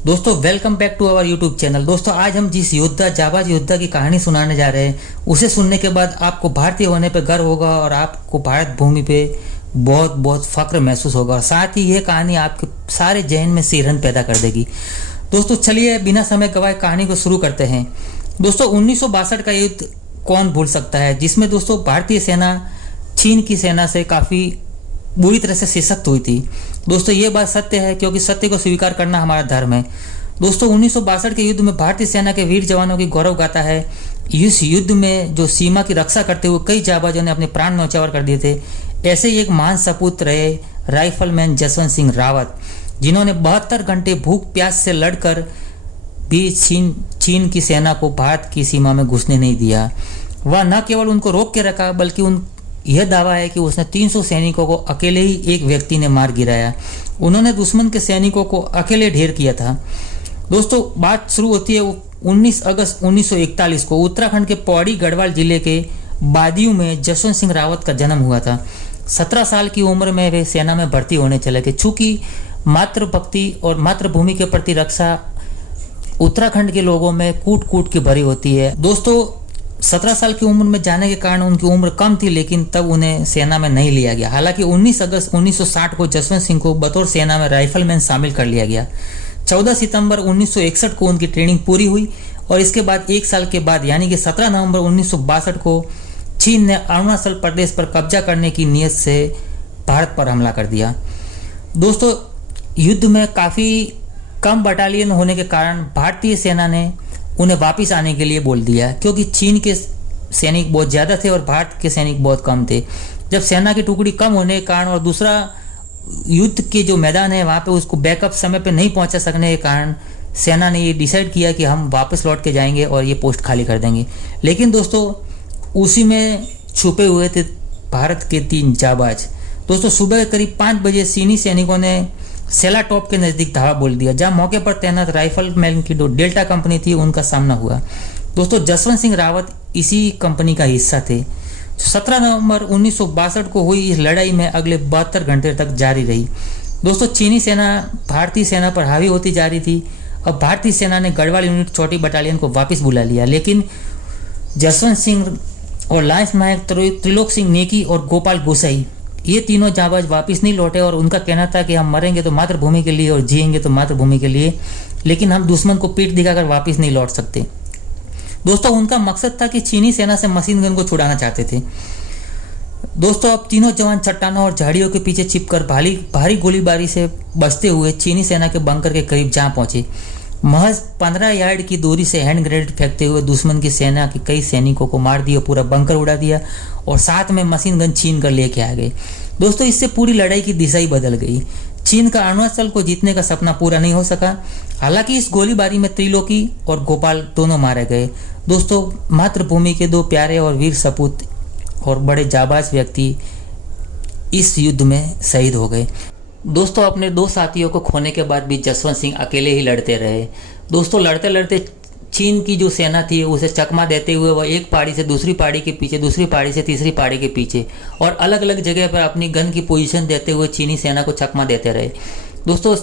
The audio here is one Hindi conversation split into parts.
दोस्तों welcome back to our YouTube channel. दोस्तों आज हम जिस योद्धा जाबाज योद्धा की कहानी सुनाने जा रहे हैं उसे सुनने के बाद आपको भारतीय होने पे गर्व होगा और आपको भारत भूमि पे बहुत बहुत फक्र महसूस होगा और साथ ही यह कहानी आपके सारे जहन में सिरहन पैदा कर देगी। दोस्तों चलिए बिना समय गवाए कहानी को शुरू करते हैं। दोस्तों 1962 का युद्ध कौन भूल सकता है, जिसमें दोस्तों भारतीय सेना चीन की सेना से काफ़ी बुरी तरह से सशक्त हुई थी। दोस्तों ये बात सत्य है, क्योंकि सत्य को स्वीकार करना हमारा धर्म है। दोस्तों 1962 के युद्ध में भारतीय सेना के वीर जवानों की गौरव गाथा है। इस युद्ध में जो सीमा की रक्षा करते हुए कई जाबाजों ने अपने प्राण न्यौछावर कर दिए थे, ऐसे ही एक महान सपूत रहे राइफलमैन जसवंत सिंह रावत, जिन्होंने 72 घंटे भूख प्यास से लड़कर भी चीन की सेना को भारत की सीमा में घुसने नहीं दिया। वह न केवल उनको रोक के रखा, बल्कि यह दावा है कि उसने 300 सैनिकों को अकेले ही एक व्यक्ति ने मार गिराया। उन्होंने दुश्मन के सैनिकों को अकेले ढेर किया था। दोस्तों बात शुरू होती है 19 अगस्त 1941 को। उत्तराखंड के पौड़ी गढ़वाल जिले के बादियों में जसवंत सिंह रावत का जन्म हुआ था। 17 साल की उम्र में वे सेना में भर्ती होने चले थे। चूंकि मातृभक्ति और मातृभूमि के प्रति रक्षा उत्तराखंड के लोगों में कूट कूट की भरी होती है। दोस्तों 17 साल की उम्र में जाने के कारण उनकी उम्र कम थी, लेकिन तब उन्हें सेना में नहीं लिया गया। हालांकि 19 अगस्त 1960 को जसवंत सिंह को बतौर सेना में राइफलमैन शामिल कर लिया गया। 14 सितंबर 1961 को उनकी ट्रेनिंग पूरी हुई और इसके बाद एक साल के बाद यानी कि 17 नवंबर 1962 को चीन ने अरुणाचल प्रदेश पर कब्जा करने की नीयत से भारत पर हमला कर दिया। दोस्तों युद्ध में काफ़ी कम बटालियन होने के कारण भारतीय सेना ने उन्हें वापस आने के लिए बोल दिया, क्योंकि चीन के सैनिक बहुत ज़्यादा थे और भारत के सैनिक बहुत कम थे। जब सेना की टुकड़ी कम होने के कारण और दूसरा युद्ध के जो मैदान है वहाँ पे उसको बैकअप समय पे नहीं पहुँचा सकने के कारण सेना ने ये डिसाइड किया कि हम वापस लौट के जाएंगे और ये पोस्ट खाली कर देंगे। लेकिन दोस्तों उसी में छुपे हुए थे भारत के 3 जाबाज। दोस्तों सुबह करीब 5 बजे चीनी सैनिकों ने सेला टॉप के नज़दीक धावा बोल दिया, जहां मौके पर तैनात राइफलमैन की जो डेल्टा कंपनी थी उनका सामना हुआ। दोस्तों जसवंत सिंह रावत इसी कंपनी का हिस्सा थे। 17 नवंबर 1962 को हुई इस लड़ाई में अगले 72 घंटे तक जारी रही। दोस्तों चीनी सेना भारतीय सेना पर हावी होती जा रही थी। अब भारतीय सेना ने गढ़वाल यूनिट छोटी बटालियन को वापस बुला लिया, लेकिन जसवंत सिंह और लांस नायक त्रिलोक सिंह नेकी और गोपाल गोसाई ये तीनों जाबाज वापस नहीं लौटे और उनका कहना था कि हम मरेंगे तो मातृभूमि के लिए और जिएंगे तो मातृभूमि के लिए, लेकिन हम दुश्मन को पीठ दिखाकर वापस नहीं लौट सकते। दोस्तों उनका मकसद था कि चीनी सेना से मशीन गन को छुड़ाना चाहते थे। दोस्तों अब तीनों जवान चट्टानों और झाड़ियों के पीछे छिपकर भारी गोलीबारी से बचते हुए चीनी सेना के बंकर के करीब जा पहुंचे। महज 15 यार्ड की दूरी से हैंड ग्रेनेड फेंकते हुए दुश्मन की सेना के कई सैनिकों को मार दिया, पूरा बंकर उड़ा दिया और साथ में मशीन गन छीन कर लेके आ गए। दोस्तों इससे पूरी लड़ाई की दिशा ही बदल गई। चीन का अरुणाचल को जीतने का सपना पूरा नहीं हो सका। हालांकि इस गोलीबारी में त्रिलोकी और गोपाल दोनों मारे गए। दोस्तों मातृभूमि के 2 प्यारे और वीर सपूत और बड़े जाबाज व्यक्ति इस युद्ध में शहीद हो गए। दोस्तों अपने 2 साथियों को खोने के बाद भी जसवंत सिंह अकेले ही लड़ते रहे। दोस्तों लड़ते लड़ते चीन की जो सेना थी उसे चकमा देते हुए वह एक पहाड़ी से दूसरी पहाड़ी के पीछे, दूसरी पहाड़ी से तीसरी पहाड़ी के पीछे और अलग अलग जगह पर अपनी गन की पोजीशन देते हुए चीनी सेना को चकमा देते रहे। दोस्तों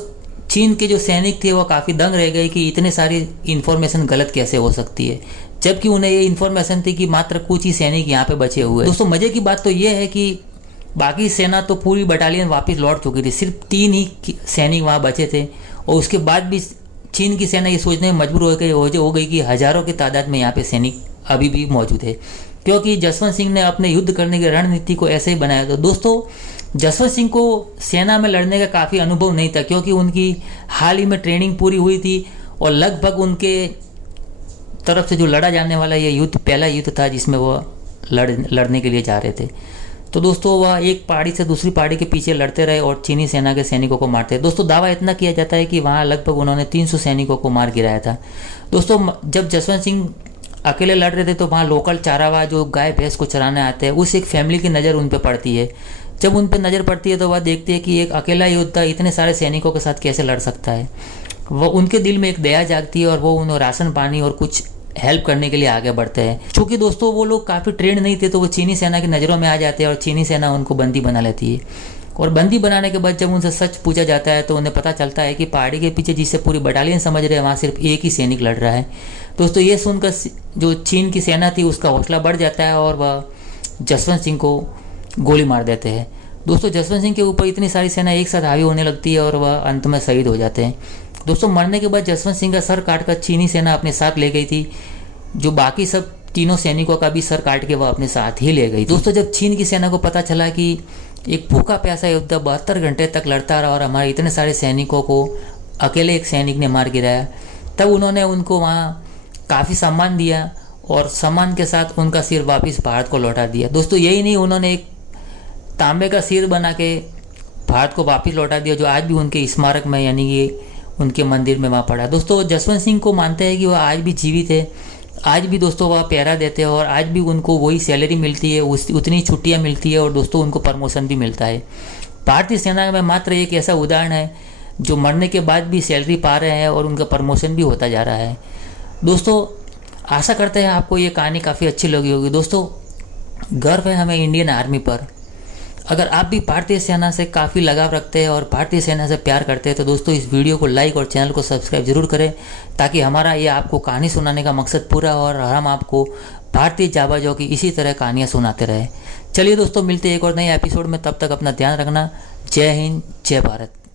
चीन के जो सैनिक थे वो काफ़ी दंग रह गए कि इतने सारी इन्फॉर्मेशन गलत कैसे हो सकती है, जबकि उन्हें ये इन्फॉर्मेशन थी कि मात्र कुछ ही सैनिक यहाँ पे बचे हुए। दोस्तों मजे की बात तो ये है कि बाकी सेना तो पूरी बटालियन वापस लौट चुकी थी, सिर्फ 3 ही सैनिक वहाँ बचे थे और उसके बाद भी चीन की सेना ये सोचने में मजबूर हो गई कि हजारों की तादाद में यहाँ पे सैनिक अभी भी मौजूद है, क्योंकि जसवंत सिंह ने अपने युद्ध करने की रणनीति को ऐसे ही बनाया था। दोस्तों जसवंत सिंह को सेना में लड़ने का काफ़ी अनुभव नहीं था, क्योंकि उनकी हाल ही में ट्रेनिंग पूरी हुई थी और लगभग उनके तरफ से जो लड़ा जाने वाला ये युद्ध पहला युद्ध था जिसमें वो लड़ने के लिए जा रहे थे। तो दोस्तों वह एक पहाड़ी से दूसरी पहाड़ी के पीछे लड़ते रहे और चीनी सेना के सैनिकों को मारते। दोस्तों दावा इतना किया जाता है कि वहाँ लगभग उन्होंने 300 सैनिकों को मार गिराया था। दोस्तों जब जसवंत सिंह अकेले लड़ रहे थे तो वहाँ लोकल चारावा जो गाय भैंस को चराने आते हैं उस एक फैमिली की नज़र उन पर पड़ती है। जब उन पर नज़र पड़ती है तो वह देखती है कि एक अकेला योद्धा इतने सारे सैनिकों के साथ कैसे लड़ सकता है। वह उनके दिल में एक दया जागती है और वो उन्हें राशन पानी और कुछ हेल्प करने के लिए आगे बढ़ते हैं। क्योंकि दोस्तों वो लोग काफ़ी ट्रेंड नहीं थे तो वो चीनी सेना की नज़रों में आ जाते हैं और चीनी सेना उनको बंदी बना लेती है। और बंदी बनाने के बाद जब उनसे सच पूछा जाता है तो उन्हें पता चलता है कि पहाड़ी के पीछे जिसे पूरी बटालियन समझ रहे हैं वहाँ सिर्फ एक ही सैनिक लड़ रहा है। दोस्तों ये सुनकर जो चीन की सेना थी उसका हौसला बढ़ जाता है और वह जसवंत सिंह को गोली मार देते हैं। दोस्तों जसवंत सिंह के ऊपर इतनी सारी सेना एक साथ हावी होने लगती है और वह अंत में शहीद हो जाते हैं। दोस्तों मरने के बाद जसवंत सिंह का सर काटकर चीनी सेना अपने साथ ले गई थी, जो बाकी सब तीनों सैनिकों का भी सर काट के वह अपने साथ ही ले गई। दोस्तों जब चीन की सेना को पता चला कि एक भूखा प्यासा योद्धा 72 घंटे तक लड़ता रहा और हमारे इतने सारे सैनिकों को अकेले एक सैनिक ने मार गिराया, तब उन्होंने उनको वहाँ काफ़ी सम्मान दिया और सम्मान के साथ उनका सिर वापस भारत को लौटा दिया। दोस्तों यही नहीं, उन्होंने एक तांबे का सिर बना के भारत को वापस लौटा दिया, जो आज भी उनके स्मारक में यानी कि उनके मंदिर में वहाँ पड़ा। दोस्तों जसवंत सिंह को मानते हैं कि वह आज भी जीवित है, आज भी दोस्तों वह पहरा देते हैं और आज भी उनको वही सैलरी मिलती है, उतनी छुट्टियाँ मिलती है और दोस्तों उनको प्रमोशन भी मिलता है। भारतीय सेना में मात्र एक ऐसा उदाहरण है जो मरने के बाद भी सैलरी पा रहे हैं और उनका प्रमोशन भी होता जा रहा है। दोस्तों आशा करते हैं आपको ये कहानी काफ़ी अच्छी लगी होगी। दोस्तों गर्व है हमें इंडियन आर्मी पर। अगर आप भी भारतीय सेना से काफ़ी लगाव रखते हैं और भारतीय सेना से प्यार करते हैं तो दोस्तों इस वीडियो को लाइक और चैनल को सब्सक्राइब जरूर करें, ताकि हमारा ये आपको कहानी सुनाने का मकसद पूरा हो और हम आपको भारतीय जाबाजों की इसी तरह कहानियाँ सुनाते रहे। चलिए दोस्तों मिलते हैं एक और नए एपिसोड में, तब तक अपना ध्यान रखना। जय हिंद, जय भारत।